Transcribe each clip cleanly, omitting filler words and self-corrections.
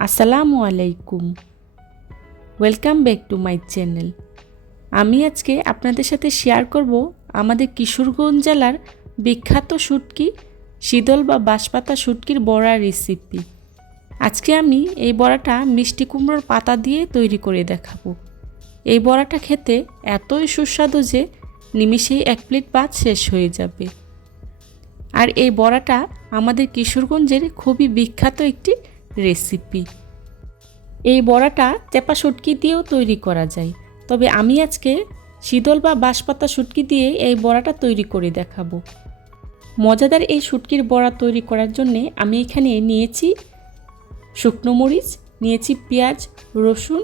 আসসালামু আলাইকুম, welcome back to my channel. আমি আজকে আপনাদের সাথে শেয়ার করব আমাদের কিশোরগঞ্জ জেলার বিখ্যাত শুটকি শীতল বা বাঁশপাতা শুটকির বড়া রেসিপি। আজকে আমি এই বড়াটা মিষ্টি কুমড়োর পাতা দিয়ে তৈরি করে দেখাবো। এই বড়াটা খেতে এতই সুস্বাদু যে নিমিষেই 1 প্লেট ভাত শেষ হয়ে যাবে। আর এই বড়াটা আমাদের কিশোরগঞ্জের খুবই বিখ্যাত একটি রেসিপি। এই বড়াটা চেপা শুটকি দিয়েও তৈরি করা যায়, তবে আমি আজকে শীতল বা বাঁশপাতা শুটকি দিয়ে এই বড়াটা তৈরি করে দেখাবো। মজাদার এই শুটকির বড়া তৈরি করার জন্য আমি এখানে নিয়েছি শুকনো মরিচ, নিয়েছি পেঁয়াজ, রসুন।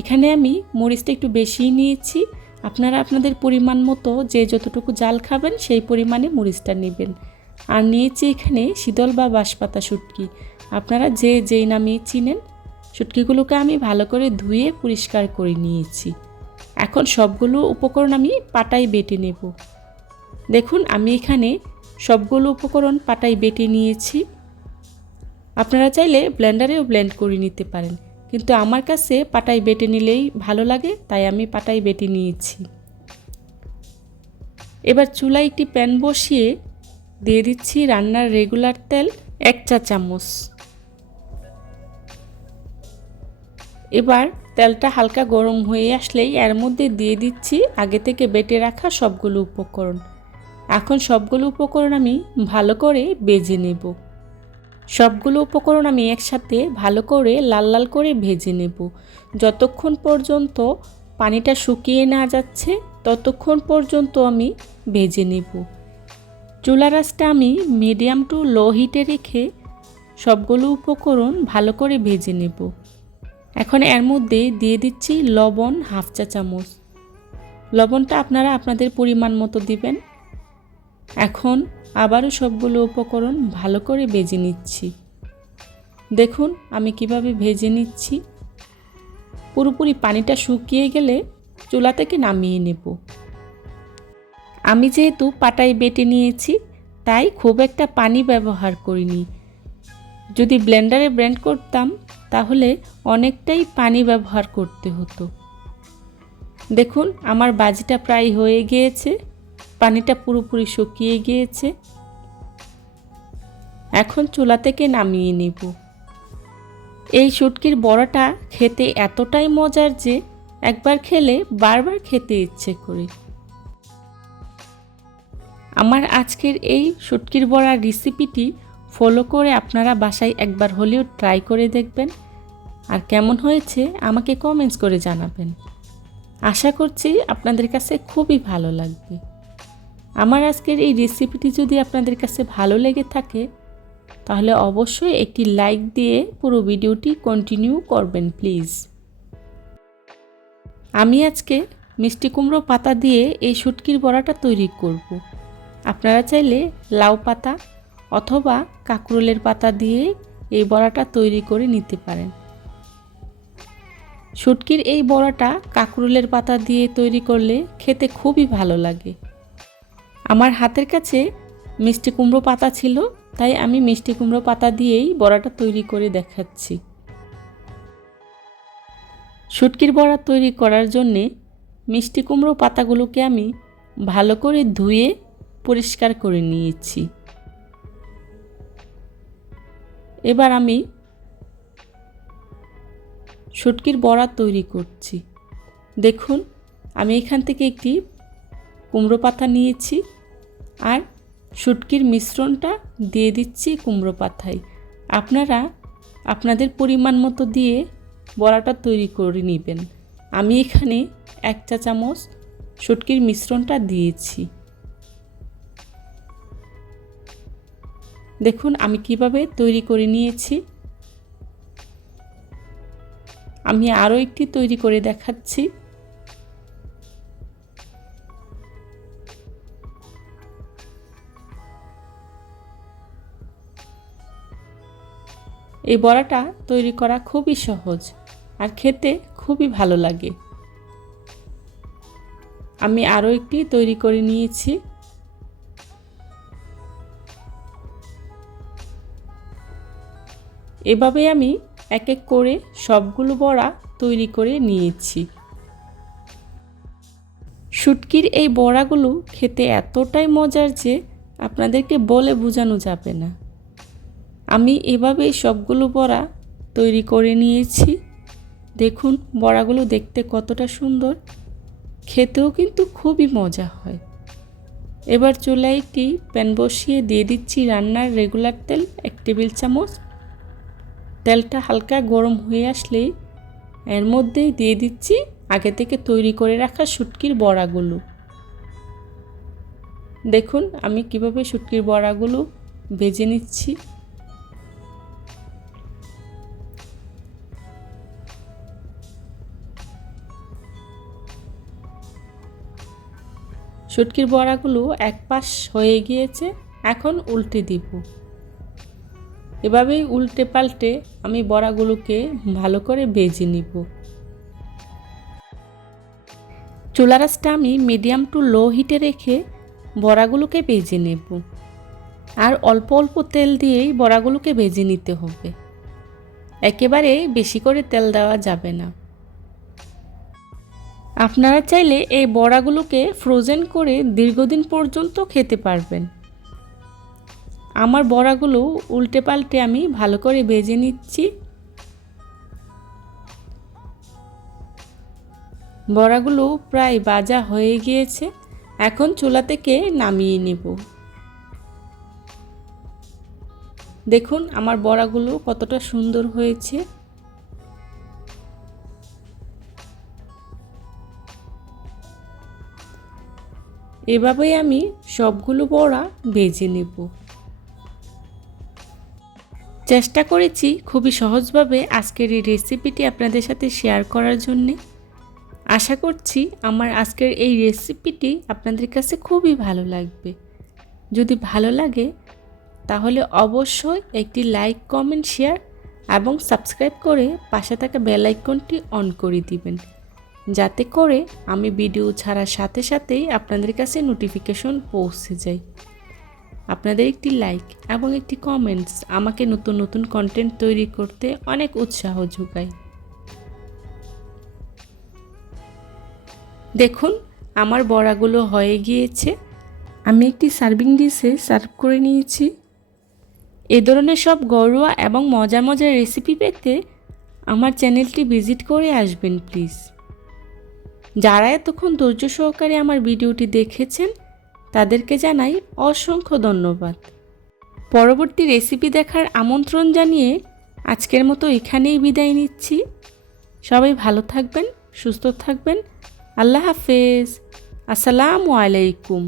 এখানে আমি মরিচটা একটু বেশিই নিয়েছি। আপনারা আপনাদের পরিমাণ মতো যে যতটুকু জাল খাবেন সেই পরিমাণে মরিচটা নেবেন। আর নিয়েছি এখানে শীতল বা বাঁশপাতা শুটকি, আপনারা যে যেই নামে চিনেন। শুটকিগুলোকে আমি ভালো করে ধুয়ে পরিষ্কার করে নিয়েছি। এখন সবগুলো উপকরণ আমি পাটায় বেটে নেব। দেখুন আমি এখানে সবগুলো উপকরণ পাটায় বেটে নিয়েছি। আপনারা চাইলে ব্লেন্ডারেও ব্লেন্ড করে নিতে পারেন, কিন্তু আমার কাছে পাটায় বেটে নিলেই ভালো লাগে, তাই আমি পাটায় বেটে নিয়েছি। এবার চুলায় একটি প্যান বসিয়ে দিয়ে দিচ্ছি রান্নার রেগুলার তেল 1 চা চামচ। এবার তেলটা হালকা গরম হয়ে আসলেই এর মধ্যে দিয়ে দিচ্ছি আগে থেকে বেটে রাখা সবগুলো উপকরণ। এখন সবগুলো উপকরণ আমি ভালো করে ভেজে নেব। সবগুলো উপকরণ আমি একসাথে ভালো করে লাল লাল করে ভেজে নেব। যতক্ষণ পর্যন্ত পানিটা শুকিয়ে না যাচ্ছে ততক্ষণ পর্যন্ত আমি ভেজে নেব। চুলার আঁচটা আমি মিডিয়াম টু লো হিটে রেখে সবগুলো উপকরণ ভালো করে ভেজে নেব। এখন এর মধ্যে দিয়ে দিচ্ছি লবণ 1/2 চা চামচ। লবণটা আপনারা আপনাদের পরিমাণ মতো দিবেন। এখন আবারও সবগুলো উপকরণ ভালো করে ভেজে নিচ্ছি। দেখুন আমি কিভাবে ভেজে নিচ্ছি। পুরোপুরি পানিটা শুকিয়ে গেলে চুলা থেকে নামিয়ে নেব। আমি যেহেতু পাটায় বেটে নিয়েছি তাই খুব একটা পানি ব্যবহার করিনি। যদি ব্লেন্ডারে ব্লেন্ড করতাম তাহলে অনেকটাই পানি ব্যবহার করতে হতো। দেখুন আমার ভাজিটা প্রায় হয়ে গিয়েছে, পানিটা পুরোপুরি শুকিয়ে গিয়েছে। এখন চুলা থেকে নামিয়ে নেব। এই শুটকির বড়াটা খেতে এতটাই মজার যে একবার খেলে বারবার খেতে ইচ্ছে করে। আমার আজকের এই শুটকির বড়ার রেসিপিটি ফলো করে আপনারা বাসায় একবার হলেও ট্রাই করে দেখবেন, আর কেমন হয়েছে আমাকে কমেন্টস করে জানাবেন। আশা করছি আপনাদের কাছে খুবই ভালো লাগবে। আমার আজকের এই রেসিপিটি যদি আপনাদের কাছে ভালো লেগে থাকে তাহলে অবশ্যই একটি লাইক দিয়ে পুরো ভিডিওটি কন্টিনিউ করবেন প্লিজ। আমি আজকে মিষ্টি কুমড়ো পাতা দিয়ে এই শুটকির বড়াটা তৈরি করব। আপনারা চাইলে লাউ পাতা অথবা কাঁকরোলের পাতা দিয়ে এই বড়াটা তৈরি করে নিতে পারেন। শুটকির এই বড়াটা কাঁকরোলের পাতা দিয়ে তৈরি করলে খেতে খুবই ভালো লাগে। আমার হাতের কাছে মিষ্টি কুমড়ো পাতা ছিল, তাই আমি মিষ্টি কুমড়ো পাতা দিয়েই বড়াটা তৈরি করে দেখাচ্ছি। শুটকির বড়া তৈরি করার জন্যে মিষ্টি কুমড়ো পাতাগুলোকে আমি ভালো করে ধুয়ে পরিষ্কার করে নিয়েছি। এবার আমি শুটকির বড়া তৈরি করছি। দেখুন আমি এখান থেকে একটি কুমড়ো পাতা নিয়েছি আর শুটকির মিশ্রণটা দিয়ে দিচ্ছি কুমড়ো পাতায়। আপনারা আপনাদের পরিমাণ মতো দিয়ে বড়াটা তৈরি করে নেবেন। আমি এখানে 1 চা চামচ শুটকির মিশ্রণটা দিয়েছি। দেখুন আমি কিভাবে তৈরি করে নিয়েছি। আমি আরও একটি তৈরি করে দেখাচ্ছি। এই বড়াটা তৈরি করা খুবই সহজ আর খেতে খুবই ভালো লাগে। আমি আরও একটি তৈরি করে নিয়েছি। এভাবে আমি এক এক করে সবগুলো বড়া তৈরি করে নিয়েছি। শুটকির এই বড়াগুলো খেতে এতটাই মজার যে আপনাদেরকে বলে বোঝানো যাবে না। আমি এভাবেই সবগুলো বড়া তৈরি করে নিয়েছি। দেখুন বড়াগুলো দেখতে কতটা সুন্দর, খেতেও কিন্তু খুবই মজা হয়। এবার চুলায় একটি প্যান বসিয়ে দিয়ে দিচ্ছি রান্নার রেগুলার তেল 1 টেবিল চামচ। তেলটা হালকা গরম হয়ে আসলেই এর মধ্যেই দিয়ে দিচ্ছি আগে থেকে তৈরি করে রাখা শুটকির বড়াগুলো। দেখুন আমি কিভাবে শুটকির বড়াগুলো ভেজে নিচ্ছি। শুটকির বড়াগুলো এক পাশ হয়ে গিয়েছে, এখন উল্টে দিব। এভাবেই উল্টে পাল্টে আমি বড়াগুলোকে ভালো করে ভেজে নিব। চুলার আঁচটা আমি মিডিয়াম টু লো হিটে রেখে বড়াগুলোকে ভেজে নেব। আর অল্প অল্প তেল দিয়েই বড়াগুলোকে ভেজে নিতে হবে, একেবারে বেশি করে তেল দেওয়া যাবে না। আপনারা চাইলে এই বড়াগুলোকে ফ্রোজেন করে দীর্ঘদিন পর্যন্ত খেতে পারবেন। আমার বড়াগুলো উল্টে পাল্টে আমি ভালো করে ভেজে নিচ্ছি। বড়াগুলো প্রায় ভাজা হয়ে গিয়েছে, এখন চুলা থেকে নামিয়ে নেব। দেখুন আমার বড়াগুলো কতটা সুন্দর হয়েছে। এভাবেই আমি সবগুলো বড়া ভেজে নেব। চেষ্টা করেছি খুবই সহজভাবে আজকের এই রেসিপিটি আপনাদের সাথে শেয়ার করার জন্যে। আশা করছি আমার আজকের এই রেসিপিটি আপনাদের কাছে খুবই ভালো লাগবে। যদি ভালো লাগে তাহলে অবশ্যই একটি লাইক, কমেন্ট, শেয়ার এবং সাবস্ক্রাইব করে পাশে থাকা বেল আইকনটি অন করে দিবেন, যাতে করে আমি ভিডিও ছাড়ার সাথে সাথেই আপনাদের কাছে নোটিফিকেশন পৌঁছে যায়। আপনাদের একটি লাইক এবং একটি কমেন্টস আমাকে নতুন নতুন কন্টেন্ট তৈরি করতে অনেক উৎসাহ যোগায়। দেখুন আমার বড়াগুলো হয়ে গিয়েছে, আমি একটি সার্ভিং ডিশে সার্ভ করে নিয়েছি। এ ধরনের সব ঘরোয়া এবং মজার মজার রেসিপি পেতে আমার চ্যানেলটি ভিজিট করে আসবেন প্লিজ। যারা এতক্ষণ ধৈর্য সহকারে আমার ভিডিওটি দেখেছেন তাদেরকে জানাই অসংখ্য ধন্যবাদ। পরবর্তী রেসিপি দেখার আমন্ত্রণ জানিয়ে আজকের মতো এখানেই বিদায় নিচ্ছি। সবাই ভালো থাকবেন, সুস্থ থাকবেন। আল্লাহ হাফেজ। আসসালামু আলাইকুম।